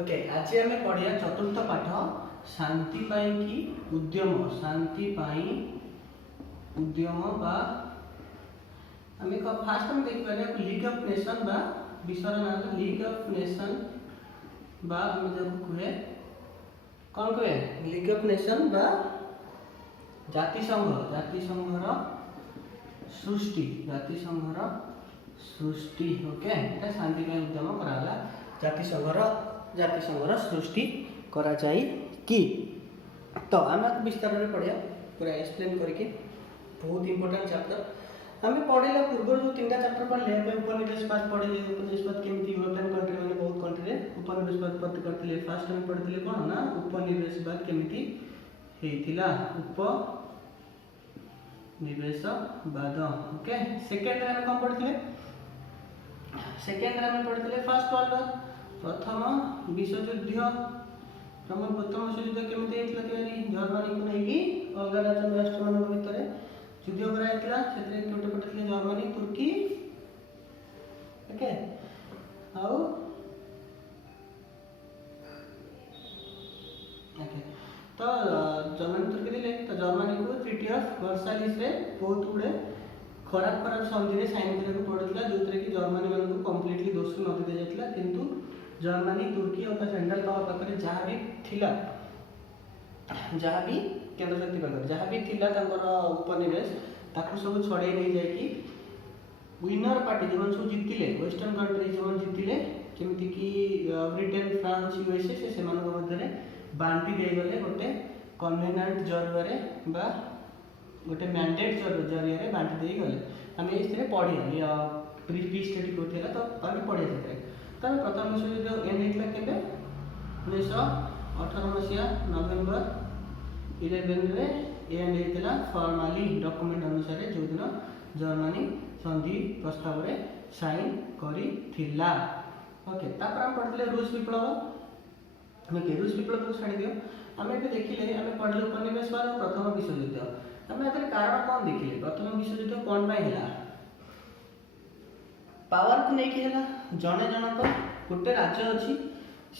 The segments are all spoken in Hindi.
ओके आज आम पढ़िया चतुर्थ पाठ शांति पाई कि उद्यम शांति पाई उद्यम बा आम फास्ट आम देखिए लीग ऑफ नेशन बा विश्वर ना लीग ऑफ नेशन बा आम जब कहे कौन कहे लीग ऑफ नेशन बा जातिसंघर सृष्टि ओके এটা शांति पाई उद्यम कराला जातिसंघर सृष्टि करा जाए कि तो आम विस्तार में पढ़िया पूरा एक्सप्लेन करके बहुत इंपोर्टेंट चैप्टर आम पढ़ला पूर्व जो 3टा चैप्टर पढ़ले उपनिवेशवाद पढ़े उपनिवेशवाद केमती यूरोपियन कंट्री मैंने बहुत कंट्री उपनिवेशवाद पत्ति करते फास्ट आम पढ़ते कौन ना उपनिवेशवाद केमती होता उपनिवेशवाद ओके सेकेंड आम कौन पढ़ते सेकेंड आम पढ़ते फर्स्ट वर्ल्ड वॉर प्रथम विश्वयुद्ध प्रथम विश्वयुद्ध केमती जर्मनी को लेकिन अलग राष्ट्र मान भितर युद्ध कराइला से गोटे पटे थे जर्मनी तुर्की ओके आउ तो जर्मनी तुर्की थे तो जर्मनी को ट्रिटी ऑफ वर्साइल्स रे बहुत गुड़े खराब संधि साइन करा पड़ा जो कि जर्मनी मान कम्प्लीटली दोष नदी दी जाता किंतु जर्मनी तुर्की और सेंट्रल पावर पाखे जहाँ भी थिला जहाँ भी केंद्र शक्ति पाखे जहाँ भी थिला उपनिवेश ताकू सब छड़े नहीं जाकि विनर पार्टी जो सब जीतिले वेस्टर्न कंट्री जो जीतिले जमीक कि ब्रिटेन फ्रांस यूएसए से मध्य बांटी देगले गोटे कन्वेनेंट जरिए गोटे मैंडेट जरिए बांटी दे गले आम ये पढ़िया पीस स्टडी करते तो आगे पढ़िया से तब प्रथम विश्वयुद्ध एंड होता के 1918 मसीहा नवेम्बर 11 एंड होता फॉर्मली डॉक्यूमेंट अनुसार जो दिन जर्मनी संधि प्रस्ताव रे साइन करिथिला ओके तापर हम पढ़ले रूस विप्लव ओके रूस विप्लव को छाड़ दियो आम ये देखिले आम पढ़ले उपनिवेशवाद और प्रथम विश्वयुद्ध आम ए कारण कौन देखिले प्रथम विश्वयुद्ध कौन पाई है पावर को लेकिन है जड़े जनक गोटे राज्य अच्छी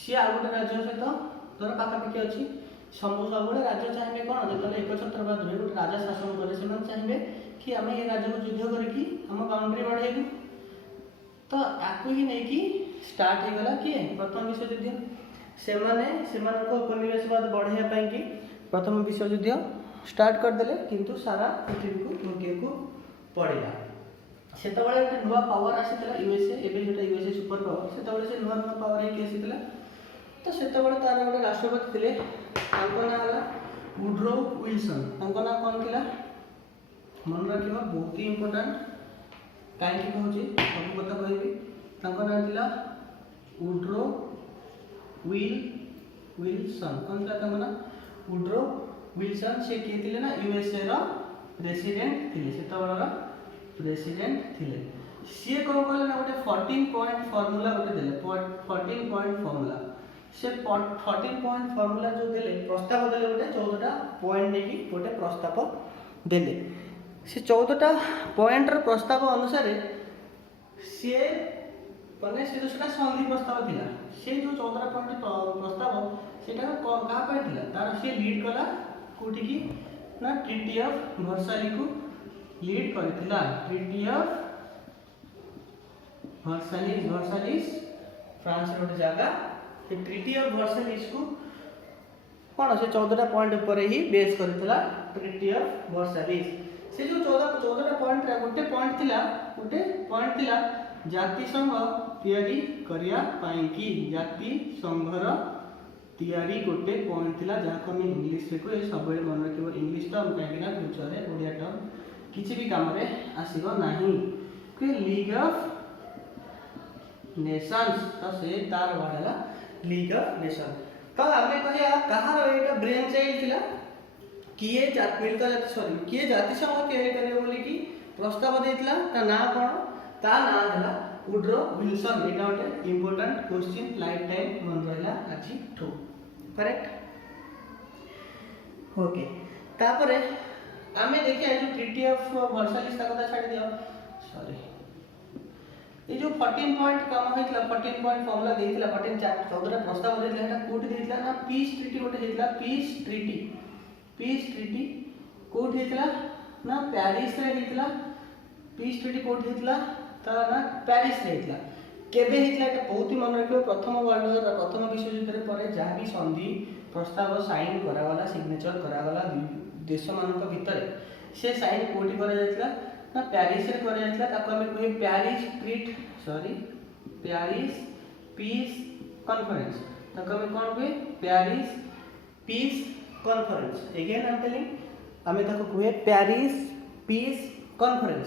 सी आ गए राज्य सहित धर पाखापाखि अच्छी सब राज्य चाहिए कौन जो एक छत्रवाद हुए गोटे राजा शासन करें से चाहिए कि आम ये राज्य को युद्ध करके आम बाउंड्री बढ़ेबू तो आपको ही नहीं कि स्टार्ट हो गला किए प्रथम विश्वयुद्ध से उपनिवेशवाद बढ़ाई कि प्रथम विश्वयुद्ध स्टार्ट करदे किंतु सारा पृथ्वी को रोके को पड़ा से गोटे नुआ पावर आसीला यूएसए एवं जो यूएसए सुपर पावर से नुआ नुआ पावर होता तो से तार गोटे राष्ट्रपति थे ना वुड्रो विल्सन ना कौन थी मन रखा बहुत ही इंपोर्टाट कहीं कहूँ सब कथा कह ना वुड्रो विल्सन कौन थी ना वुड्रो विल्सन से किए थे ना यूएसए प्रेसिडेंट थे से प्रेसिडेंट थिले सी कौन कहले ना गोटे 14 पॉइंट फॉर्मूला गोटे देले 14 पॉइंट फॉर्मूला से 14 पॉइंट फॉर्मूला जो देले प्रस्ताव देले गोटे 14टा पॉइंट नेकी गोटे प्रस्ताव देले से 14टा पॉइंट रो प्रस्ताव अनुसार सी माने से जो संधि प्रस्ताव थिला से जो 14टा पॉइंट प्रस्ताव सेटा कहा पे थिला तार से लीड कला कोठी की ना ट्रिटी ऑफ वर्साइल को लीड करथिला ट्रिटी ऑफ वर्साइल्स फ्रांस रो जगह से ट्रिटी ऑफ वर्साइल्स को कौन से 14टा पॉइंट ऊपर ही बेस करथिला ट्रिटी ऑफ वर्साइल्स से जो 14टा पॉइंट गोटे पॉइंट थिला जाति संघ तैयारी करिया पाई कि जाति संघर तैयारी गोटे पॉइंट थिला जहाँ हम इंग्लिश रे को सब मन रखिबो इंग्लिश तो हम कहीं फ्यूचर रे ओडिया टर्म किसी भी काम रे आसीबो नाही कि लीग ऑफ नेशंस तो से तार वाला लीग ऑफ नेशन तो आमे कहिया कहार एटा ब्रेन चाइल्ड थिला किए मिलित जाति सॉरी किए जाति संघ तैयारी करे बोली कि प्रस्ताव देथिला ता ना कोन ता ना हला वुड्रो विल्सन एटा गोटे इंपोर्टेंट क्वेश्चन लाइफ टाइम मन रहला आछि ठो करेक्ट ओके तापरे आमे देखिए जो ट्रिटी ऑफ वर्साइल्स ता कथा छाड़ दियो सॉरी ये जो 14 पॉइंट काम होइतला 14 पॉइंट फॉर्मूला देइतला 14 14 प्रस्ताव देइतला हेटा कोठी देइतला ना पीस ट्रीटी गोटे हेतला पीस ट्रीटी कोठी हेतला ना पेरिस रे हेतला पीस ट्रीटी कोठी हेतला ता ना पेरिस रे हेतला केबे हेतला एटा बहुत ही मन रखियो प्रथम वर्ल्ड वॉर प्रथम विश्व युद्ध रे परे जहा भी संधि प्रस्ताव साइन करावाला सिग्नेचर करावाला देश मानक भितर से साइन कोठी करा जायतला ना पेरिस रे करा जायतला ताको हमें कहे पेरिस पीस कॉन्फ्रेंस ताको हमें कोन कहे Paris peace conference again I am telling हमें ताको कहे पेरिस पीस कॉन्फ्रेंस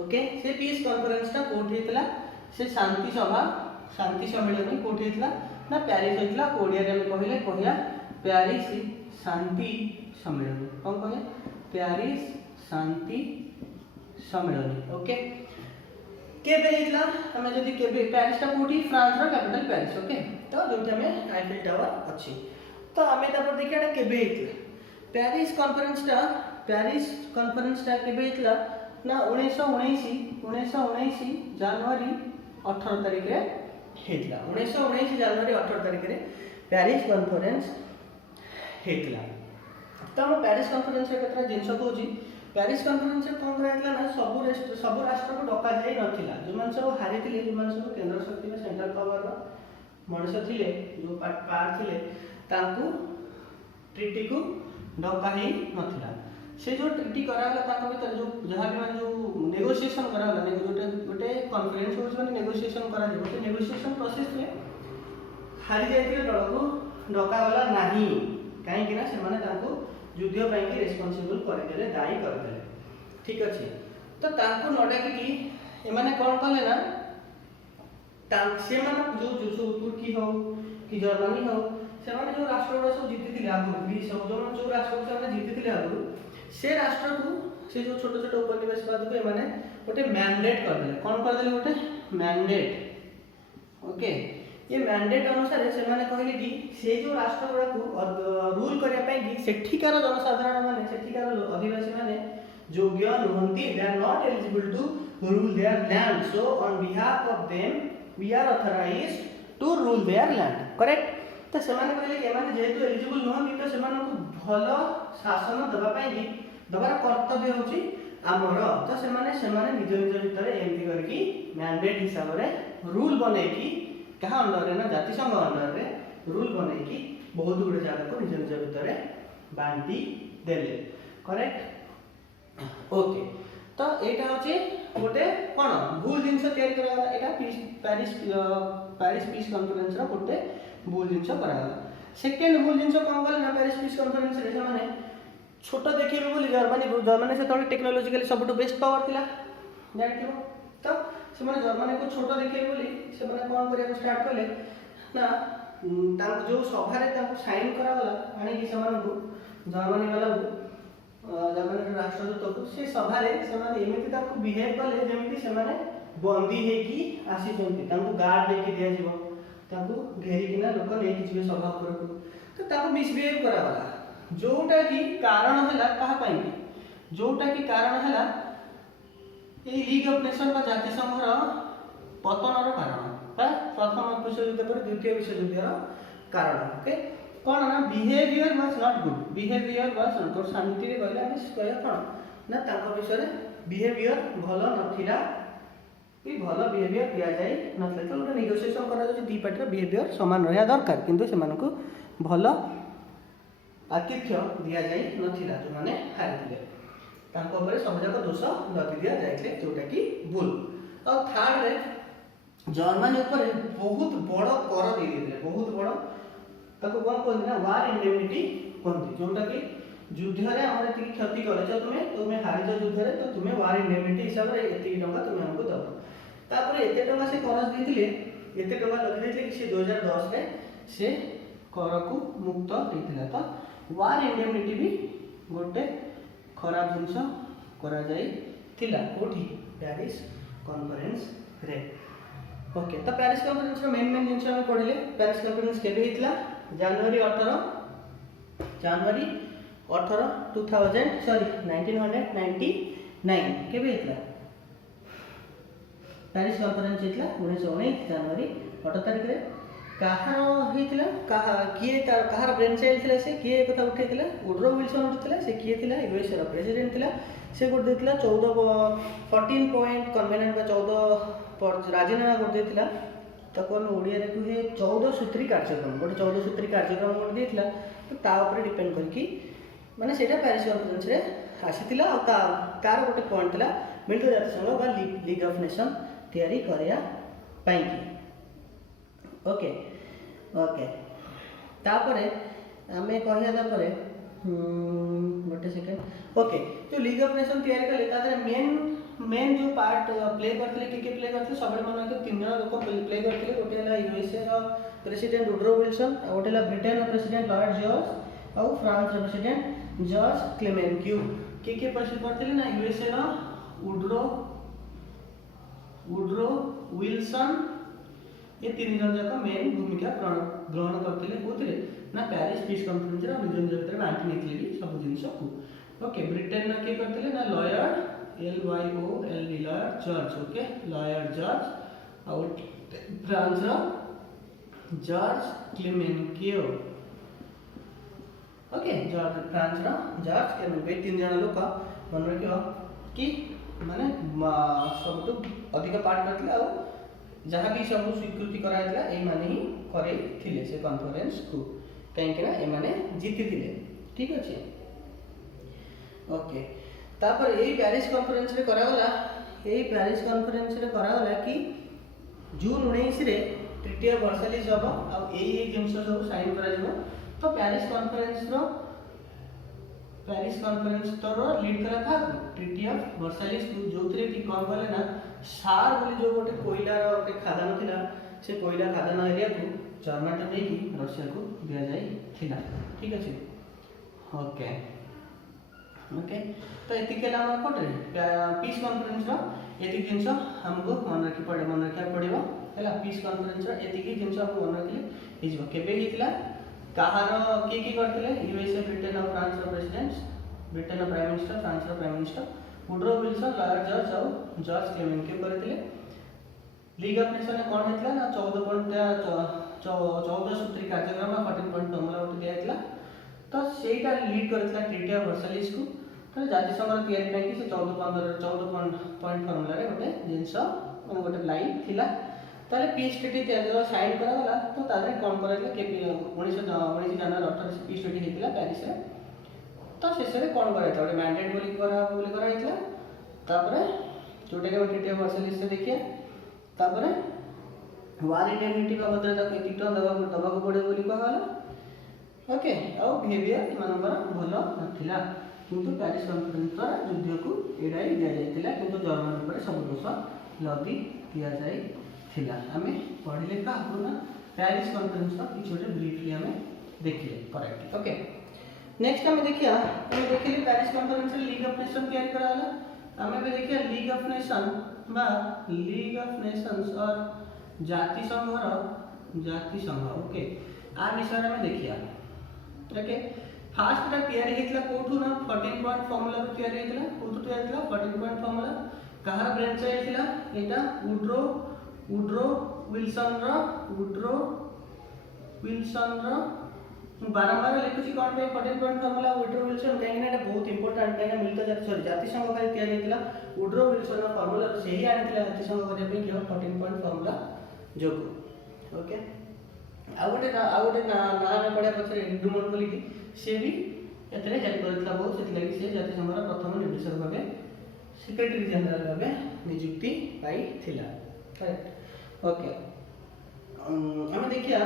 ओके से पीस कॉन्फ्रेंस ता कोठी हेतला से शांति सभा शांति सम्मेलन कोठी हेतला ना पेरिस हेतला कोडिया रे हमें कहले कहया पेरिस शांति सम्मेलन कोन कहे पेरिस शांति सम्मेलन ओके केबे हेतला हमें जदी केबे पेरिस ता कोठी फ्रांस रो कैपिटल पेरिस ओके तो जोठी हमें आईफिल टावर अछि तो हमें तापर देखियाटा केबे हेतला पेरिस कॉन्फ्रेंस ता केबे हेतला ना 1979 जनवरी 18 तारिख रे हेतला 1979 जनवरी 18 तारिख रे पेरिस कॉन्फ्रेंस हेतला तो हम पेरिस कॉन्फ्रेंस रे केतरा जिंस कहूची पेरिस कॉन्फ्रेंस रे कोन करायतला ना सब राष्ट्र को डका जाई नथिला जो मन सब हारि थिले जो मन सब केंद्र शक्ति में सेंट्रल पावर रो मनुष्य थिले जो पार थिले तांकू ट्रीटी को डका ही नथिला से जो ट्रीटी कराला तांको भीतर जो जहां भी मान जो नेगोशिएशन कराला गोटे कॉन्फ्रेंस होछ माने नेगोशिएशन करा जे से नेगोशिएशन प्रोसेस में हारि जायतिले दल को डका वाला नाही काहे कि ना से माने तांको युद्ध ପାଇଁ କି ରେସ୍ପନ୍ସିबल କରିଦେଲେ ଦାୟୀ କରିଦେଲେ ठीक अछि तो तांको नडा कि एमाने कोन कले ना से माने जो तुर्की हो कि जर्मनी हो से माने जो राष्ट्र सब जीतिथिले आगु ग्रीस हो जो राष्ट्र से जीतिथिले आगु से राष्ट्र को से जो छोटे छोटे उपनिवेशवाद को एमाने गोटे मैंडेट कर देले कोन कर देले गोटे मैंडेट ओके ये मैंडेट अनुसार से माने कहले कि से जो राष्ट्र गुडा को रूल करिया पई कि सेठिकार जनसाधारण माने सेठिकार अधिवासी माने योग्य नहंती they are not eligible to rule their land so on behalf of them we are authorised to rule their land correct तो से माने कहले कि माने जेहेतु एलिजिबल नहंती तो से माने को भलो शासन दबा पई कि दबार कर्तव्य होची आमर तो से माने निज भितर एमती करके मैंडेट हिसाब रे रूल बने कि कहा अंडर रे ना जाति संघ अंडर रे रूल बने कि बहुत गुडे जागा को निज भितर बांटी देले करेक्ट ओके तो एटा होचे गोटे कोन भूल जिंस तयार कराला एटा पेरिस पीस कॉन्फ्रेंस रो गोटे भूल जिंस कराला सेकंड भूल जिंस कोन कहले ना पेरिस पीस कॉन्फ्रेंस रे माने छोटो देखिबे बोली जर्मनी से तळे टेक्नोलॉजिकली सबटू बेस्ट पावर थिला जानिथिबो तो से माने जर्मनी को छोटो देखिबे बोली से माने कोन करिया स्टार्ट करले ना तांको जो सभा रे तांको साइन करावला आनी कि समान को जर्मनी वाला को जर्मनी राष्ट्रदूत को से सभा रे से माने एमिति तांको बिहेव करले जेमिति से माने बंदी हे कि आसी जंती तांको गार्ड लेके दिया जीवो तांको घेरी किना लोक लेके जिवे सभा पर को तो तांको मिसबिहेव करावला जोटा कि कारण हला कहा पाई जोटा कि कारण हला ए लीग ऑफ नेशन का जाति संघ रो पतन रो कारण प्रथम विश्व युद्ध पर द्वितीय विश्व युद्ध रो कारण ओके कोन ना behaviour was not good behaviour was not शांति रे कहले हम कहया कोन ना ताको विषय रे बिहेवियर भलो नथिला कि भलो बिहेवियर दिया जाय नथले तो गोटे नेगोशिएशन करा जे दी पार्टी रो बिहेवियर समान रहया दरकार किंतु से मानको भलो आतिथ्य दिया जाय नथिला जो माने हारिथिले तांको ऊपर सब जाक दोष लदी दिया जायले जोटा कि भूल और थर्ड रे जर्मनी ऊपर बहुत बड़ कर दे दिले बहुत बड़ ताको कोन कहन ना वार इंडेमनिटी कहन जोटा कि युद्ध रे हमर एति क्षति करे छ तुम्हें हारि जा युद्ध रे तो तुम्हें वार इंडेमनिटी हिसाब रे एति टंका तुम्हें हमको दबो तापर एते टंका से करज दिथिले एते टंका लदी दिथिले कि से 2010 रे से कर को मुक्त हेतिला तो वार इंडेमनिटी भी गोटे खराब जिंस करा जाई थिला कोठी पेरिस कॉन्फ्रेंस रे ओके तो पेरिस कॉन्फ्रेंस रो मेन जिंस हम पढिले पेरिस कॉन्फ्रेंस केबे हेतिला जनवरी 18 1999 केबे हेतिला ପ୍ୟାରିସ୍ କନଫରେନ୍ସ ହେଇଥିଲା 1919 ଜାନୁଆରୀ 18 ତାରିଖରେ। କାହାର ହେଇଥିଲା, କାହାର ବ୍ରେନ୍ ଚାଇଲ୍ଡ ଥିଲା ସେ, କିଏ କଥା ଉଠାଇଥିଲା? ଉଡ୍ରୋ ୱିଲସନ୍ ଉଠିଥିଲା। ସେ କିଏ ଥିଲା? ୟୁଏସ୍ଏର ପ୍ରେସିଡେଣ୍ଟ ଥିଲା। ସେ କରିଦେଇଥିଲା 14 ପଏଣ୍ଟ କନଭେନଣ୍ଟ ବା 14 ରାଜିନାମା କରିଦେଇଥିଲା। ତାକୁ ଆମେ ଓଡ଼ିଆରେ କୁହେ 14 ସୂତ୍ରୀ କାର୍ଯ୍ୟକ୍ରମ। ଗୋଟେ 14 ସୂତ୍ରୀ କାର୍ଯ୍ୟକ୍ରମ ଗୋଟେ ଦେଇଥିଲା। ତା ଉପରେ ଡିପେଣ୍ଡ କରିକି ମାନେ ସେଇଟା ପ୍ୟାରିସ୍ କନଫରେନ୍ସରେ ଆସିଥିଲା। ଆଉ ତାର ଗୋଟେ ପଏଣ୍ଟ ଥିଲା ମିଳିତ ଜାତିସଂଘ ବା ଲିଗ୍ ଅଫ୍ ନେସନ୍ ତିଆରି କରିବା ପାଇଁକି। ଓକେ ଓକେ ତାପରେ ଆମେ କହିବା ତାପରେ ଗୋଟେ ସେକେଣ୍ଡ। ଓକେ जो लीग ऑफ नेशन तैयारी कले तादरे मेन जो पार्ट प्ले करथिले के प्ले करथिले सबले मन के तीन जण लोक प्ले करथिले। गोटे हला यूएसए रो प्रेसिडेंट वुड्रो विल्सन, आ गोटे हला ब्रिटेन रो प्रेसिडेंट लॉर्ड जॉर्ज, और फ्रांस रो प्रेसिडेंट जॉर्ज क्लेमेंक्यू। के प्रेसिडेंट करथिले ना यूएसए रो वुड्रो विल्सन, ये तीन जन जाक मेन भूमिका ग्रहण करथिले। कोथिले ना पेरिस पीस कॉन्फ्रेंस रे निज निज भितर बांटी नेथिले सब जिनिस को। ओके ब्रिटेन ना के करथिले ना Lloyd LYORD George. Okay Lloyd George, और फ्रांस रो जॉर्ज क्लेमेंक्यू। ओके फ्रांस रो जॉर्ज क्लेमेंक्यू। तीन जन लोक मन रखियो कि माने सबटु अधिक पार्ट करथिले आ जहाँ भी सब स्वीकृति कराइला ए माने ही करे थिले से कॉन्फ्रेंस को, कहीं ना ए माने जीति थिले। ठीक अछि। ओके तापर ए पेरिस कॉन्फ्रेंस रे करागला, ए पेरिस कॉन्फ्रेंस रे करागला कि जून 19 रे ट्रिटी ऑफ वर्साइलेस हबो आ ए जिंस सब साइन करा जिवो। तो पेरिस कॉन्फ्रेंस तोर लीड करा था ट्रिटी ऑफ वर्साइलेस को, जोतरे कि कोन बोले ना सार बोली जो गोटे कोयला रो गोटे खादान थिला, से कोयला खादान एरिया को जर्मनी नै कि रशिया को दिया जाई थिला। ठीक अछि। ओके ओके तो एतिके नाम कोटे पीस कॉन्फ्रेंस रो एति जिंस हमको मन रखिया पड़िबो हैला। पीस कॉन्फ्रेंस रो एतिके जिंस हमको मन रखिले हिजो केबे हितला, कहार की करथिले यूएसए ब्रिटेन और फ्रांस रो प्रेसिडेंट्स, ब्रिटेन रो प्राइम मिनिस्टर, फ्रांस रो prime minister Woodrow Wilson, lord George और जॉर्ज क्लेमेंक्यू करथिले। लीग ऑफ नेशन ने कोन हेतला ना 14 सूत्री कार्यक्रम 14 पॉइंट फॉर्मूला उठ दियाइतला। तो सेटा लीड करथिला ट्रिटी ऑफ वर्साइलेस को। तो जाति संघ तैयारी ପାଇଁ कि से 14 पॉइंट फॉर्मूला रे गोटे जिंस मन गोटे लाइन थिला। ताले पीस ट्रिटी तैयारी साइन करा गला। तो तारे कोन करैला के 19 जानुआरी 18 से पीस ट्रिटी हेतिला पेरिस रे। तो शेष में कौन कराइला गोटे मैंडेट बोली कराइला। तापरे जोटा के ट्रिटी ऑफ वर्साइलेस से देखिए, तापरे वार इंडेमनिटी बाबद ताको एतिक दबा को पड़े बोली कहला। ओके आ बिहेवियर मानकर भलो नथिला, किंतु पेरिस कॉन्फ्रेंस द्वारा युद्ध को एड़ाई दिया जाइतिला, किंतु जर्मनी पर सब दोष लदी दिया जाइतिला। हमें पढ़िले का ना पेरिस कॉन्फ्रेंस का किछ छोटे ब्रीफली हमें देखिए करेक्ट। ओके नेक्स्ट हमें देखिया, हम देखिले पेरिस कॉन्फ्रेंस रे लीग ऑफ नेशन तैयारी कराला। हमें भी देखिए लीग ऑफ नेशन बा लीग ऑफ नेशंस और जाति संघ। ओके आ विषय में देखिया। ओके फास्ट रा तैयारी हेतला कोठू ना 14 पॉइंट फार्मूला रो तैयारी हेतला। कोठू तैयारी हेतला 14 पॉइंट फार्मूला। कहार ब्रेन चाइल्ड थिला एटा वुड्रो विल्सन रो बारंबार लिखुची कोन पे 14 पॉइंट फार्मूला वुड्रो विल्सन, कहीं ना बहुत इंपोर्टेंट कहीं मिलता जाति जाति संघ का तैयारी हेतला। वुड्रो विल्सन रो फार्मूला से ही आनितला जाति संघ करे पे कि 14 पॉइंट फार्मूला जोगु। ओके आ गोटे ना पड़े पछरे एग्रीमेंट बोली कि से भी एतरे हेल्प करथला बहुत, से लगी से जाति संघ रो प्रथम निर्देशक भाबे सेक्रेटरी जनरल भाबे नियुक्ति पाई थिला। करेक्ट। ओके हम देखिया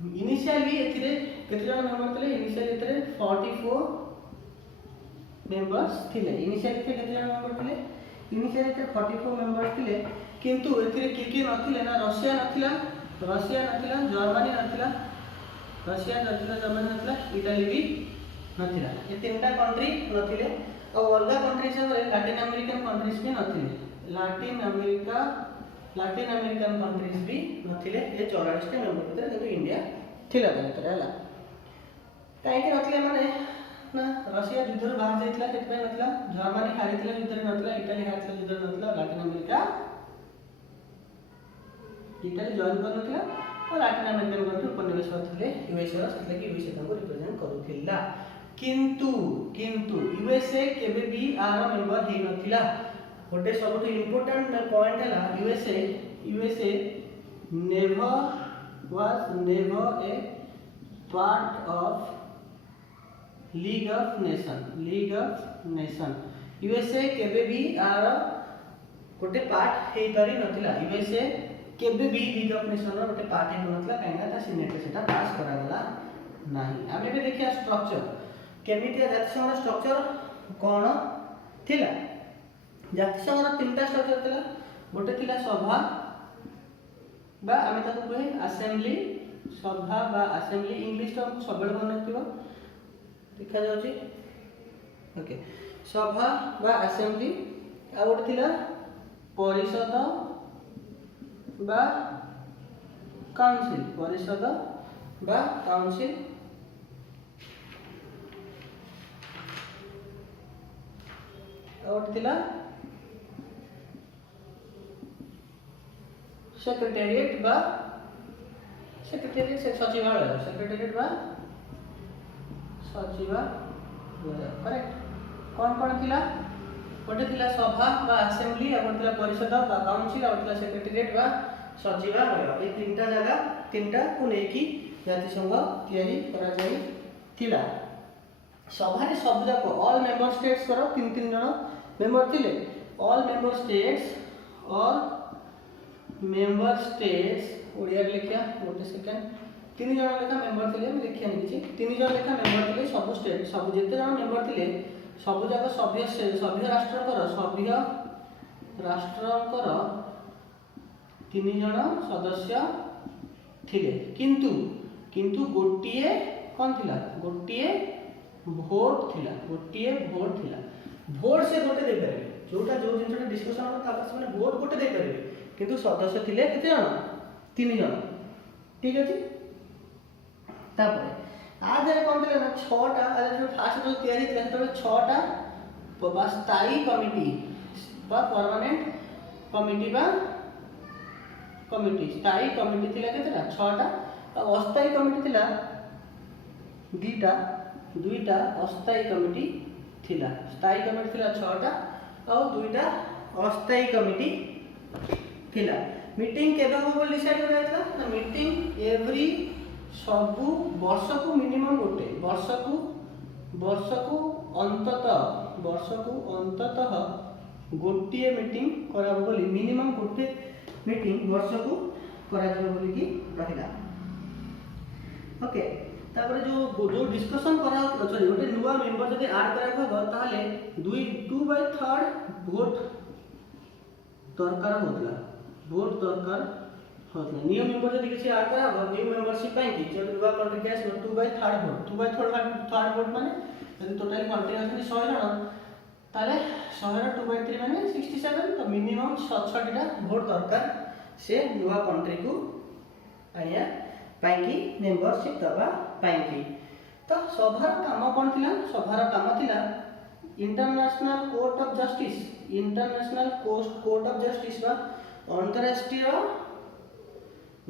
इनिशियली एथिरे केते जन मेंबर थिले। इनिशियली एथिरे 44 मेंबर्स थिले। इनिशियली केते जन मेंबर थिले? इनिशियली 44 मेंबर्स थिले, किंतु एथिरे के नथिले ना रशिया नथिला, जर्मनी नथिला, जर्मनी नथिला, इटाली भी नथिला। ये तीनटा कंट्री नथिले। और अलगा कंट्री सब लैटिन अमेरिकन कंट्रीज भी नथिले। लैटिन अमेरिकन कंट्रीज भी नथिले। ये 44 मेंबर भीतर देखो इंडिया थिला भीतर हैला। काहे कि नथिले माने ना रशिया युद्ध रे बाहर जाइतला सेट पे नथिला, जर्मनी हारितला युद्ध रे नथिला, इटाली हारितला युद्ध रे नथिला, लैटिन अमेरिका इटाली जॉइन करनथिला और लैटिन अमेरिकन कंट्री उपनिवेश थे यूएसए से यूएसए को रिप्रेजेंट करूथिला किंतु किंतु यूएसए केबे भी आर मेंबर हे नथिला गोटे सबुठ इंपोर्टेंट पॉइंट है USA never a part of League of Nation USA केबे भी आर गोटे पार्ट हे पारि नथिला यूएसए केबे भी लीग ऑफ नेशन रो गोटे पार्ट हे नथिला काहेना ता सीनेट सेटा पास करा गला नाही आमे भी देखिया स्ट्रक्चर केमितिया जातिसंघ स्ट्रक्चर कोन थिला जातिसंघ रो तीनटा स्ट्रक्चर थिला गोटे थिला सभा बा आमे ताको कहे असेंबली सभा बा असेंबली इंग्लिश तो सबले मन रखिबो देखा जाउची ओके सभा बा असेंबली आ गोटे थिला परिषद बा काउंसिल परिषद बा काउंसिल और थिला सेक्रेटेरिएट बा सेक्रेटेरिएट से सचिवालय सेक्रेटेरिएट बा सचिवालय करेक्ट कौन कौन थिला गोटे थिला सभा बा असेंबली और थिला परिषद बा काउंसिल और थिला सेक्रेटेरिएट बा सचिवालय ए तीनटा जगह तीनटा को लेकी जातिसंघ तयारी करा जाई थिला सभा रे सब जाक ऑल मेंबर स्टेट्स करो तीन तीन जण मेंबर थिले ऑल मेंबर स्टेट्स और मेंबर स्टेट्स ओडिया लिखिया गोटे सेकंड तीन जण लेखा मेंबर थिले मैं लिखिया नहीं तीन जण लेखा मेंबर थिले सब स्टेट सब जेते जण मेंबर थिले सब जाक सभ्य राष्ट्रकर तीन जण सदस्य थिले किंतु किंतु गोटिए कोन थिला गोटिए भोट थिला भोट से गोटे दे परबे जोटा जो जिनटा डिस्कशन हम तापर से भोट गोटे दे परबे किंतु सदस्य थिले केते जण तीन जण ठीक अछि तापर आज रे कोन थिले ना 6टा आज जो फास्ट जो तयारी थिला तो 6टा बा स्थायी कमिटी बा परमानेंट कमिटी बा कमिटी स्थायी कमिटी थिला केतेटा 6टा और अस्थायी कमिटी थिला दुईटा अस्थायी कमिटी थिला स्थायी कमिटी थिला 6टा और दुईटा अस्थायी कमिटी थिला मीटिंग केबे हो बोली डिसाइड करा था ना मीटिंग एवरी सबु वर्ष को मिनिमम गोटे वर्ष को अंततः गोटे मीटिंग करा बोली मिनिमम गोटे मीटिंग वर्ष को करा जाय बोली की रहिला ओके तापर जो डिस्कशन करा सॉरी गोटे नुवा मेंबर जदि ऐड करा हो ताले 2/3 वोट दरकार होतला न्यू मेंबर जदि किसी ऐड करा हो न्यू मेंबरशिप पई कि जब नुवा कंट्री केस 2/3 वोट माने जदि टोटल कंट्री अछन 100 जण ताले 100 रा 2/3 माने 67 तो मिनिमम 67 टा वोट दरकार से नुवा कंट्री को आनिया पाइकी मेंबरशिप दबा पाइकी तो सभार काम कोन थिला सभार काम थिला इंटरनेशनल कोर्ट ऑफ जस्टिस बा अंतरराष्ट्रीय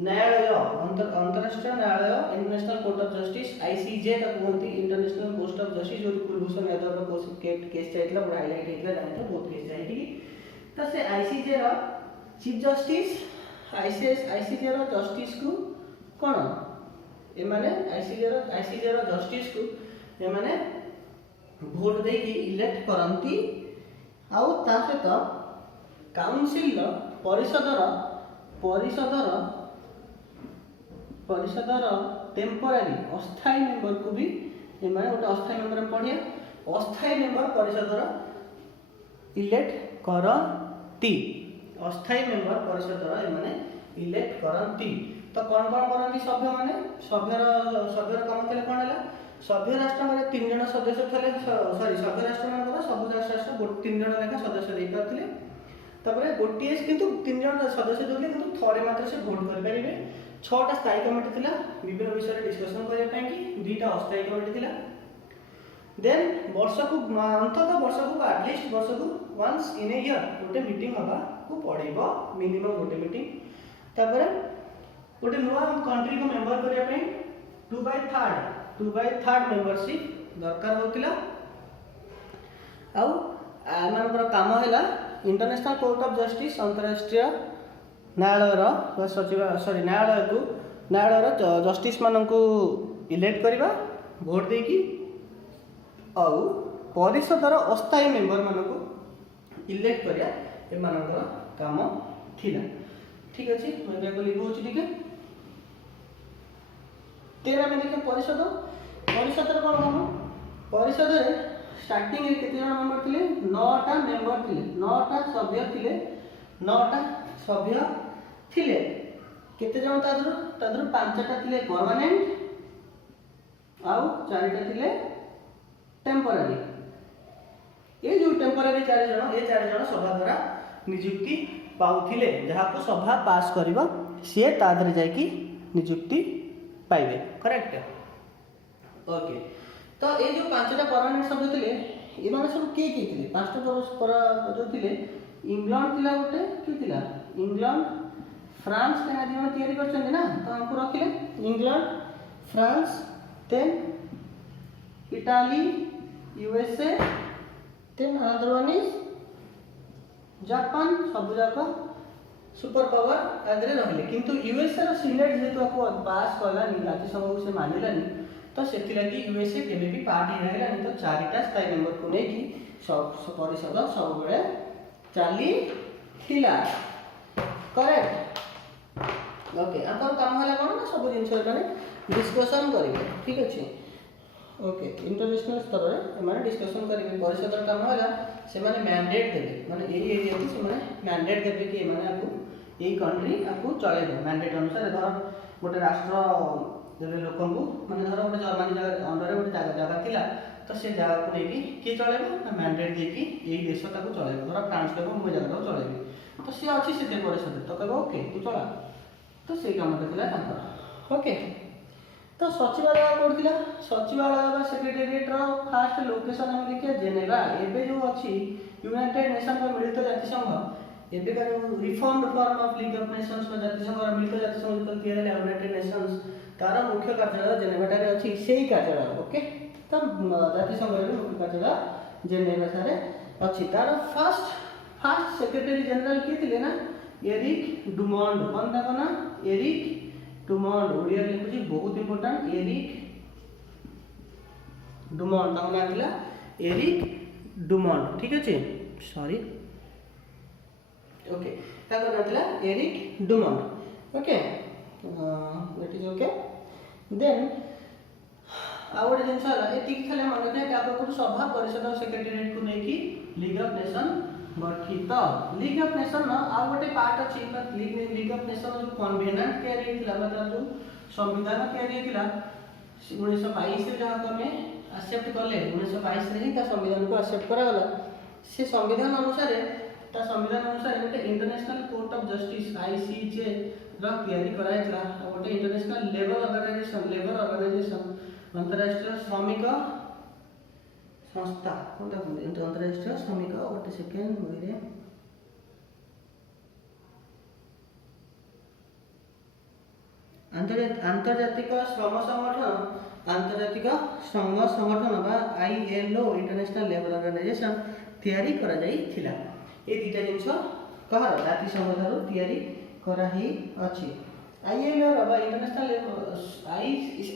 न्यायालय international court of justice ICJ तक बोलती इंटरनेशनल कोर्ट ऑफ जस्टिस जो कुलभूषण यादव का केस चैतला बड़ा हाईलाइट हेतला जाने तो बहुत केस जाई ठीक तो से आईसीजे रा चीफ जस्टिस आईसीजे रा जस्टिस को कोन ए माने आईसीजे रा जस्टिस को ए माने वोट दे के इलेक्ट करंती आउ ता सहित काउंसिल परिषदर टेम्पररी अस्थायी मेंबर को भी ए माने गोटे अस्थायी मेंबर में पढ़िया अस्थायी मेंबर परिषदर इलेक्ट करंती अस्थायी मेंबर परिषदर ए माने इलेक्ट करंती तो कौन करंती सभ्य माने सभ्यर काम थले कोन हला सभ्य राष्ट्र माने 3 जण सदस्य थले सॉरी सभ्य राष्ट्र माने सब राष्ट्र 3 जण लेखा सदस्य दे पाथिले तबरे गोटिए किंतु 3 जण सदस्य जोले किंतु थोड़े मात्र से वोट कर परिबे 6टा स्थायी कमिटी थिला विभिन्न विषय डिस्कशन करिया पई कि 2टा अस्थायी कमिटी थिला देन वर्ष को अंततः वर्ष को एटलीस्ट वर्ष को वंस इन ए ईयर गोटे मीटिंग हबा को पड़िबो मिनिमम गोटे मीटिंग तापर गोटे नुआ कंट्री को मेंबर करिया पे 2/3 मेंबरशिप दरकार होतिला। आउ आमर काम है इंटरनेशनल कोर्ट ऑफ जस्टिस अंतरराष्ट्रीय न्यायालय सचिव सॉरी न्यायालय जस्टिस मानक इलेक्ट करवा भोट देकी आउ परिषदर अस्थायी मेंबर मानक इलेक्ट करिया एमानकर काम थिला। ठीक अच्छे मुझे लिखूँ टे तेरा आम देखिए परिषद कौन हम परिषद स्टार्टिंग के मेंबर थे 9टा मेंबर थे 9टा सभ्य थे 9टा सभ्य थे केते जन तादर 5टा थे परमानेंट आउ 4टा थे टेम्पररी। ये जो टेम्पररी 4 जन ये 4 जन सभा द्वारा नियुक्ति पाउथिले जहाँ सभा पास करिबा सी तादरे जाइकी नियुक्ति पाइबे करेक्ट। ओके तो ये जो 5टा परमानेंट सभ्य थे ये माने सब किए थे 5टा जो थे इंग्लैंड थिला गोटे कि थिला इंग्लैंड फ्रांस के आदि माने तैयारी करछन ना तो हमको रखिले England France then Italy USA then another one is Japan सब जाक सुपर पावर आदि रहिले किंतु यूएसए रो सिनेट जेतु आपको पास करलानी जातिसंघ को से मानिलानी तो से लगी यूएसए केबे भी पार्ट ही रहलानी तो 4टा स्थायी मेंबर को लेकी सब परिषद सब बेले चाली थिला करेक्ट। ओके आपन काम होला कोन ना सब जिंस माने डिस्कशन करिवे ठीक अछि। ओके इंटरनेशनल स्तर रे माने डिस्कशन करिवे परिषद काम होला से माने मैंडेट देबे माने एई एरिया को से माने मैंडेट देबे कि माने आपको एई कंट्री आपको चलेबो मैंडेट अनुसार धर गोटे राष्ट्र जब लोक माने धर गोटे जर्मनी जगह अंडर गोटे जगह थिला तो से जगह को लेकी किए चलेबो ना मैंडेट देकी एई देश ताको चलेबो धर फ्रांस को मो जगह को चलेबी तो से अछि से परिषद तो कहबो ओके तू चला तो से काम थिला तांकर। ओके तो सचिवालय कोड थिला सचिवालय बा सेक्रेटेरिएट रो फास्ट लोकेशन हम लिखिया जेनेवा एबे जो अछि यूनाइटेड नेशन का मिलित जातिसंघ एबे का जो reformed form of league of Nations का जातिसंघ का मिलित जातिसंघ तो तैयार है यूनाइटेड नेशंस तार मुख्य कार्यालय जेनेवा रे अछि सेही कार्यालय। ओके तो जातिसंघ रे मुख्य कार्यालय जेनेवा सारे अछि तार फर्स्ट सेक्रेटरी जनरल के थिले ना एरिक डुमॉन्ड कोन ता ना एरिक डुमॉन्ड ओडिया लिखुची बहुत इंपोर्टेंट एरिक डुमॉन्ड ताको नाम थिला एरिक डुमॉन्ड ठीक अछि सॉरी ओके ताको नाम थिला Eric Dumont. Okay that is okay then out जिंस हला एति खाली मन रखिया कि आपको सभा परिषद सेक्रेटेरिएट को नेकी लीग ऑफ नेशन गठित लीग ऑफ नेशन ना आ गोटे पार्ट अछि लीग ऑफ नेशन जो कन्वेनेंट तयारी हेतिला मतलब जो संविधान तयारी हेतिला 1922 रे जहां को में एक्सेप्ट करले 1922 रे ही का संविधान को एक्सेप्ट करा गला से संविधान अनुसार गोटे international court of justice ICJ रो तयारी करा हेतिला गोटे इंटरनेशनल लेबर ऑर्गेनाइजेशन अंतरराष्ट्रीय श्रमिक संस्था अंतरराष्ट्रीय श्रमिक गोटे सेकेंड मुझे आंतर्जातिक श्रम संगठन आंतर्जातिक संघ संगठन बा आईएलओ इंटरनेशनल लेबर ऑर्गेनाइजेशन तयारी करा जाई थिला ए दुटा जिंस कहर जातिसंघ द्वारा तयारी करा ही अछि। आईएलओ बा international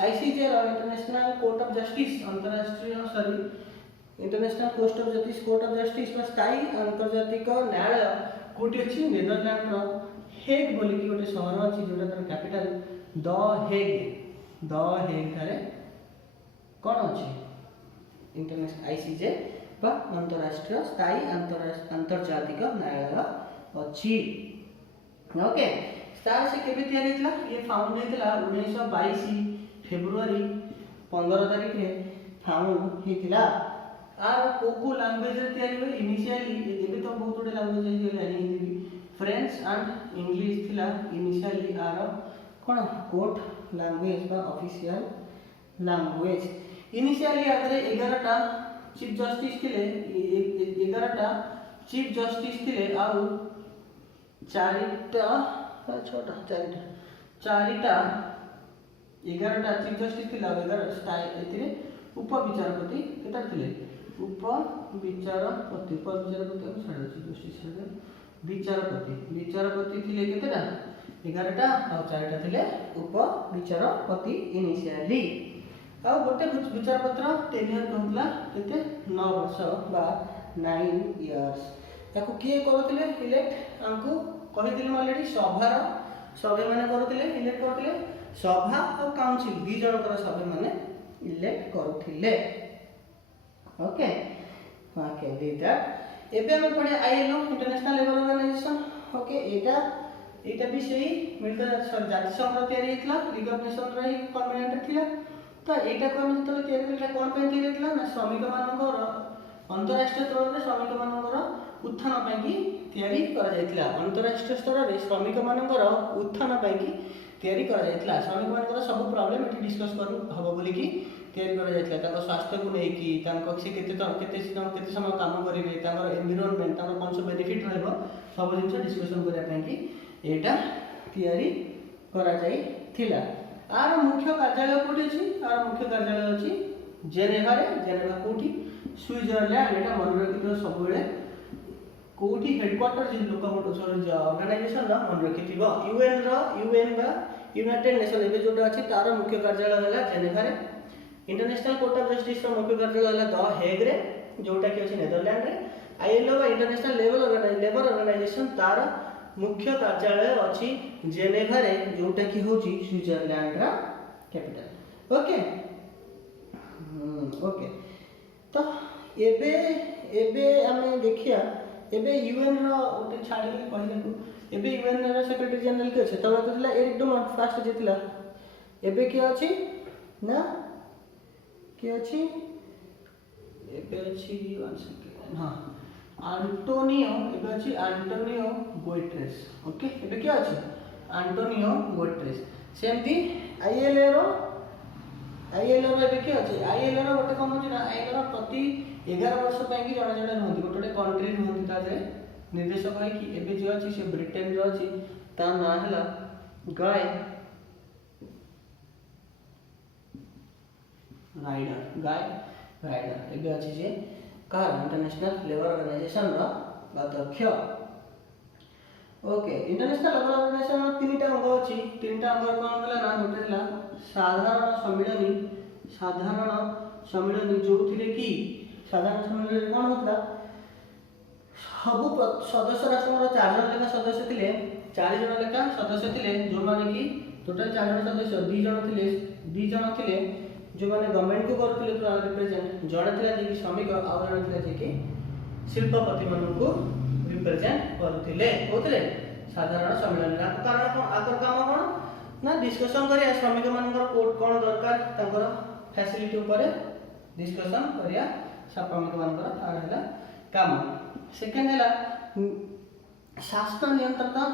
ICJ international court of justice अंतरराष्ट्रीय इंटरनेशनल कोर्ट ऑफ जस्टिस स्थायी अंतर्जातिक न्यायालय कोठी अछि नेदरलैंड रो हेग बोली कि गोटे शहर अछि जोटा तर कैपिटल द हेग थारे कोन अछि इंटरनेशनल आईसीजे बा अंतरराष्ट्रीय स्थायी अंतर्जातिक न्यायालय अछि। ओके स्टार से केबे तयार हेतला ये फाउंड हेतला 1922 फेब्रुआरी 15 तारिख रे फाउंड हेतला आर कोको लैंग्वेज रे तयारी होई इनिशियली एबे तो बहुत बड़े लैंग्वेज है जो हिंदी फ्रेंच एंड इंग्लिश थिला इनिशियली आर कोन कोर्ट लैंग्वेज बा ऑफिशियल लैंग्वेज इनिशियली आदरे 11टा चीफ जस्टिस थिले 11टा चीफ जस्टिस थिले आउ 4टा छटा चारिटा 11टा चीफ जस्टिस थिला 11 एथिरे उपविचारपति केता थिले उपविचारपति छाड़ चीफ जस्टिस विचारपति थिले केतेटा 11टा और 4टा थिले उपविचारपति इनिशियली आ गोटे विचारपत्र टेन्योर कहला केते 9 वर्ष बा 9 इयर्स याको किए करथिले इलेक्ट आंको कहिदिले ऑलरेडी सभा माने करथिले इलेक्ट करथिले सभा और काउंसिल दी जनकर सभा माने इलेक्ट करथिले ओके ओके दीटा एबे हम पढे ILO international labour organisation okay एटा भी सही मिलता जाति संघ तयारी हेतला लीग ऑफ नेशन रे परमानेंट थिला तो एटा को हम जतले तयारी करला कोन पे तयारी हेतला ना श्रमिक मानकर अंतरराष्ट्रीय स्तर रे श्रमिक मानकर उत्थान ପାଇଁ କି तयारी करा जायतिला अंतरराष्ट्रीय स्तर रे श्रमिक मानकर उत्थान ପାଇଁ कि तयारी करा जायतिला श्रमिक मानकर सब प्रॉब्लम एठी डिस्कस करू हबो बोली कि तयारी करा जायतिला ताको स्वास्थ्य को नै कि ताको से केते समय काम करिवे ताको एनवायरनमेंट ताको कोन सब बेनिफिट रहबो सब जिंस डिस्कशन करिया ପାଇଁ कि एटा तयारी करा जायतिला आर मुख्य कार्यालय कोठी अछि आर मुख्य कार्यालय अछि जेनेभा कोठी स्विट्जरलैंड एटा मन रखितो सब बेले कोठी हेडक्वार्टर जे लोकल ऑर्गेनाइजेशन रा मन रखिथिबो यूएन बा यूनाइटेड नेशन एबे जोटा अछि तार मुख्य कार्यालय हला जेनेभा रे इंटरनेशनल कोर्ट ऑफ जस्टिस रा मुख्य कार्यालय हला द हेग रे जोटा कि अछि नेदरलैंड रे आईएलओ बा इंटरनेशनल लेबर ऑर्गेनाइजेशन तार मुख्य कार्यालय अछि जेनेभा रे जोटा कि होछि स्विट्जरलैंड रा कैपिटल ओके ओके तो एबे हमें देखिया एबे यूएन रो ओटे छाडी कहिला को एबे यूएन रो सेक्रेटरी जनरल के छै तबे तो एरिक डोमर फास्ट जेतिला एबे के अछि ना के अछि एबे अछि वन सेकंड हां आंटोनियो गुटेरेस ओके एबे के अछि आंटोनियो गुटेरेस सेमती आईएलओ रो एबे के अछि आईएलओ रो गोटे कोन अछि ना आईएलओ प्रति 11 वर्ष ପାଇଁ कि जण जण रहନ୍ତି गोटे कंट्री रहନ୍ତି ता जे निर्देशक है कि एबे जो अछि से ब्रिटेन रो अछि ता ना हला गाय राइडर एबे अछि जे कार इंटरनेशनल लेबर ऑर्गेनाइजेशन रो अध्यक्ष ओके इंटरनेशनल लेबर ऑर्गेनाइजेशन रो तीनटा अंग अछि तीनटा अंग कोन होला ना गोटे हला साधारण सम्मेलन जो थिले कि साधारण सम्मेलन कोन होतला सब सदस्य राष्ट्र 4 जन लेखा सदस्य थिले 4 जन लेखा सदस्य थिले जो माने कि टोटल 4 जन सदस्य 2 जन थिले जो माने गवर्नमेंट को करथिले तो रिप्रेजेंट जण थिला जे कि श्रमिक आ जण थिला जे कि शिल्पपति मानन को रिप्रेजेंट करथिले होतले साधारण सम्मेलन रा कारण कोन आकर काम कोन ना डिस्कशन करिया श्रमिक मानकर कोड कोन दरकार तांकर फैसिलिटी ऊपर डिस्कशन करिया श्रमिक मानकर आर हला काम सेकंड हला शासन नियंत्रक दल